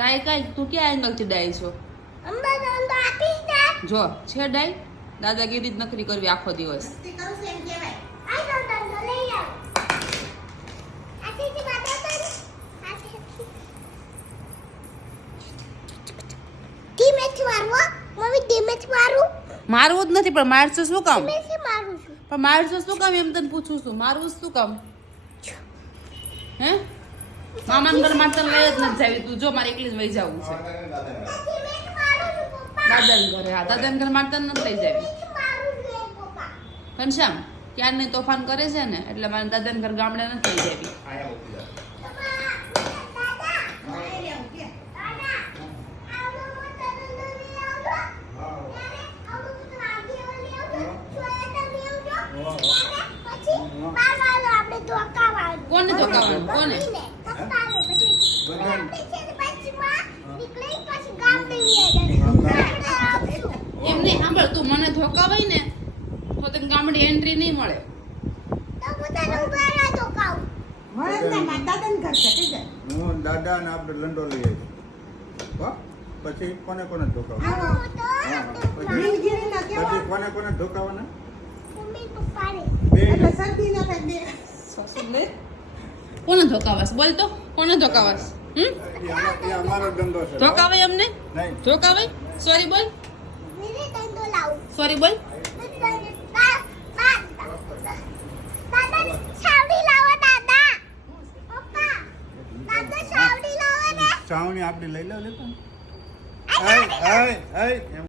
ડાય કાંઈ તું ક્યાં એંગલથી ડાય છો? જો છે ડાય, દાદાગીરી જ નખરી કરવી આખો દિવસ. મારવું જ નથી, પણ મારছো શું કામ? પણ મારছো શું કામ એમ તને પૂછું છું. મારવું શું કામ? હે મામાને ઘર માં તને લઈ જ નથી જાવી. તું જો મારે એકલી જ વહી જવું છે દાદાને ઘરે. હા, દાદાને ઘર માં તને નથી લઈ જાવી. ઘનશ્યામ ક્યારની તોફાન કરે છે ને, એટલે મારે દાદાને ઘર ગામડે નથી લઈ જાવી. કોને ધોકાવાનું? કોને? એમ નહીં, સાંભળ, તું મને ધોકાવાય ને તો તને ગામડે એન્ટ્રી નહીં મળે. હું દાદા ને આપણે લંડો લઈ આવી. પછી કોને કોને ધોકાવવા? પછી કોને કોને ધોકાવાના? કોને ધોકાવાસ? બોલ તો, કોને ધોકાવાસ? અમારો ધંધો છે. ધોકાવાય અમને? નહીં. ધોકાવાય? સોરી બોલ, સોરી બોલ. સાવણી આપણે લઈ લો.